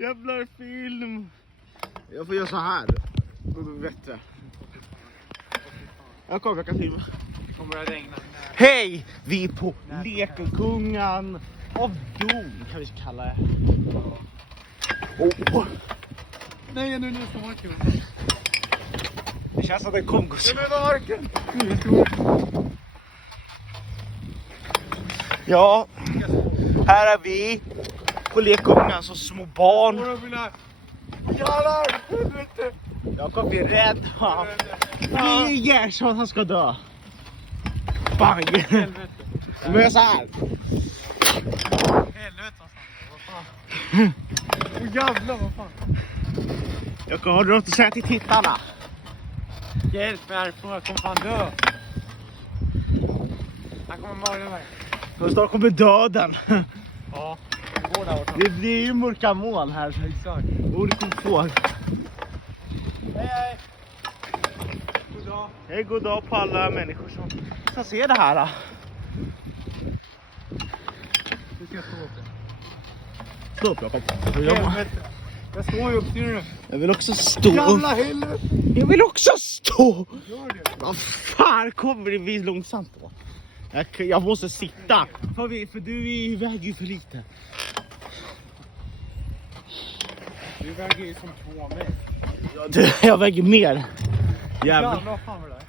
Jävlar film. Jag får göra så här. Då är det bättre. Jag kan filma. Det kommer att regna. Hej! Vi är på Lekokungan av Jon, kan vi kalla det. Oh. Nej, nu så mycket. Det känns att det kom gå så. Ja, här är vi på Lekokungan som små barn. Jakob är rädd. Flyger så att han ska dö. Bang! Men jag så här. Helvete vad fan. Åh jävlar vad fan. Jag har något att säga till tittarna. Hjälp mig härifrån, jag kommer fan dö. Han kommer mörda mig. Snart kommer döden. Ja, det går där borta. Det blir ju mörka moln här. Exakt. Och det kommer få. Hej. God dag. Hej, god dag på alla människor som ser det här. Du ska stå upp. Stå upp, Jakob. Helvete. Jag står ju upp, ser du? Jag vill också stå. Jävla helvete. Jag vill också stå. Gör det. Vad fan kommer det bli långsamt då? Jag måste sitta. För du väger ju för lite. Du väger ju som 2 mig. Jag väger mer. Jävlar vad fan var det där?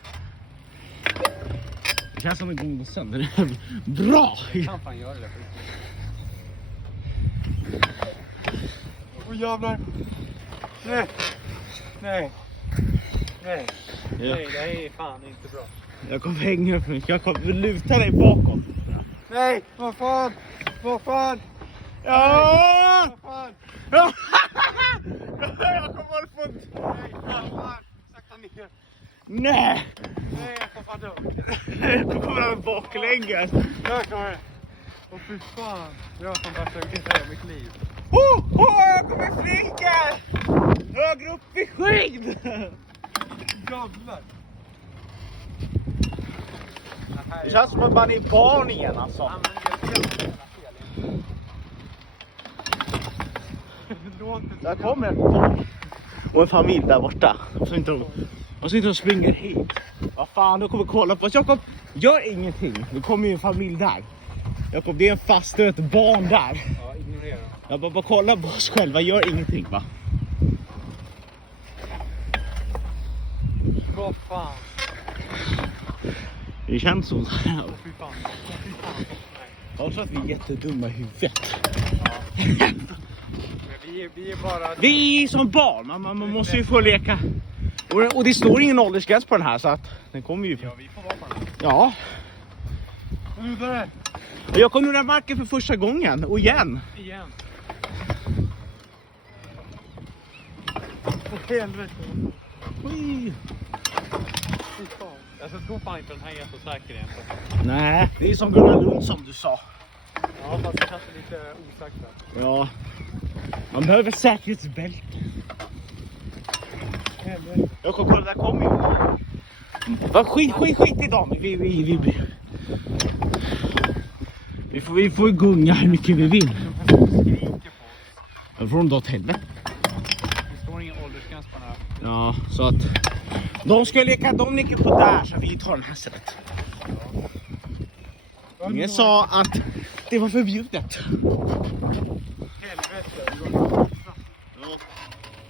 Det känns som en gång och sönder. Bra! Jag kan fan göra det. Åh jävlar. Nej. Nej. Nej. Ja. Nej, det här är fan inte bra. Jag kommer hänga upp mig. Jag kommer luta dig bakåt. Nej, vad fan. Vad fan. Ja! Vad fan. Ja! Jag kommer få... Nej, vad fan. Sakta ner. Nej! Nej, jag får fan dö. Jag kommer över baklänges. Jag kommer. Åh fy fan. Jag har fan bara sökt inte mitt liv. Jag kommer flyga! Högre upp i skid! Jävlar. Det känns som att man är barn igen alltså. Ja, men jag ser Där kommer ett barn. Och en familj där borta. Så inte de springer hit. Vad fan, de kommer kolla på oss. Jakob, gör ingenting. Det kommer ju en familj där. Jakob, det är en fast ett barn där. Ja, ignorera. Jag bara kolla på oss själva, gör ingenting va. Vad fan. Det känns så. Fy fan. Fy fan. Nej. Jag tror att vi är jättedumma i huvudet. Ja. Vi är bara... Vi är som barn, man måste ju få leka. Och det står ingen åldersgräns på den här så att den kommer ju... Ja, vi får vara på den. Ja. Vidare. Jag kom nu den marken för första gången och igen. Igen. Åh helvete. Oj. Fy fan. Alltså, jag tror fan inte den här är så säker igen. Nej, det är som Gunnar Lund som du sa. Ja, fast det kanske är lite osäkert. Ja. Man behöver säkerhetsbälte. Helvete. Jag kommer kolla, där kommer ju. Vad skit idag. Vi får gunga hur mycket vi vill. De skriker på oss. Jag får de dra åt helvete. Det står ingen åldersgräns på den här. Ja, så att de leker på där så vi tar den här stället. Ingen sa att det var förbjudet. Helvete.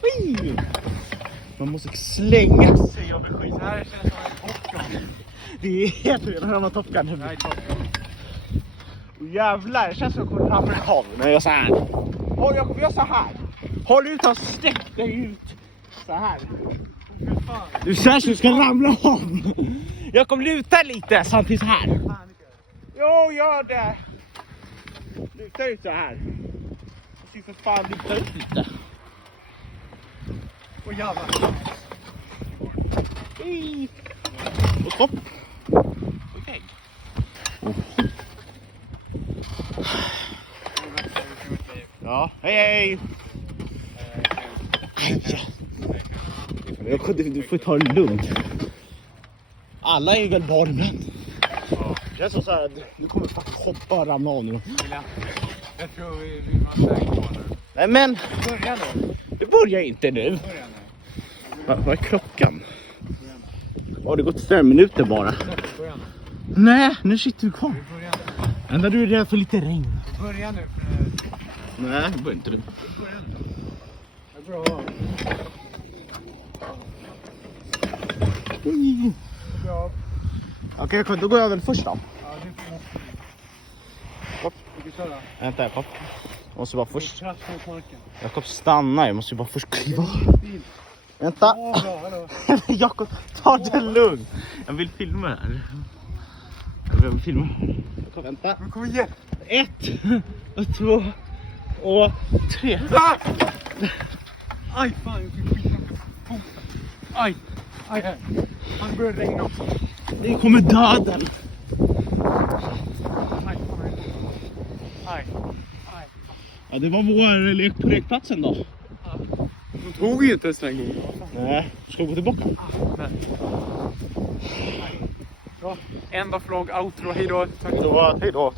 Oj! Man måste slänga sig över skit. Det här känns som en popcorn. Det är helt redan av Top Gun. Nej, popcorn. Och jävlar, det känns som att jag kommer ramla av när jag gör så här. Jag kommer göra så här. Håll ut och sträck dig ut. Så här. Fy fan. Du känns som att du ska ramla av. Jag kommer luta lite samtidigt så här. Jo, gör det. Luta ut så här. Jag ska för fan luta ut lite. Åh jävlar. Och stopp. Okej. Ja, hej. Du får ta det lugnt. Alla är väl barn ibland. Det är så här, du kommer faktiskt hoppa och ramla av nu. Jag tror vi måste säga på nu. Men Börja nu. det börjar inte nu. Börja nu. Vad är klockan? Har det gått 5 minuter bara? Börja nu. Nej, nu sitter vi kvar. Börja nu. Ända du är rädd för lite regn. Börja nu. Nej, det börjar inte du. Börja nu. Det är bra. Bra. Okej, då går jag väl först då. Ja, det är bra. Hopp. Vi ska köra. Vänta, Jakob. Jag måste bara först. Kraft mot marken. Jakob, stanna. Jag måste ju bara först kliva. Bil. Vänta. Ja, bra. Hallå. Jakob, ta det lugnt. Jag vill filma här. Jag vill filma. Jakob, vänta. Men kom igen. 1, 2 och 3. Ah! Aj, fan. Jag fick skita på foten. Aj. Aj, aj. Han börjar regna också. Det kommer döden. Aj, kommer det. Aj. Aj. Ja, det var vår lek på lekplatsen då. De tog ju inte ens en gång. Nej, ska vi gå tillbaka? Nej. Bra. End of vlog, outro. Hej då. Tack. Hej då.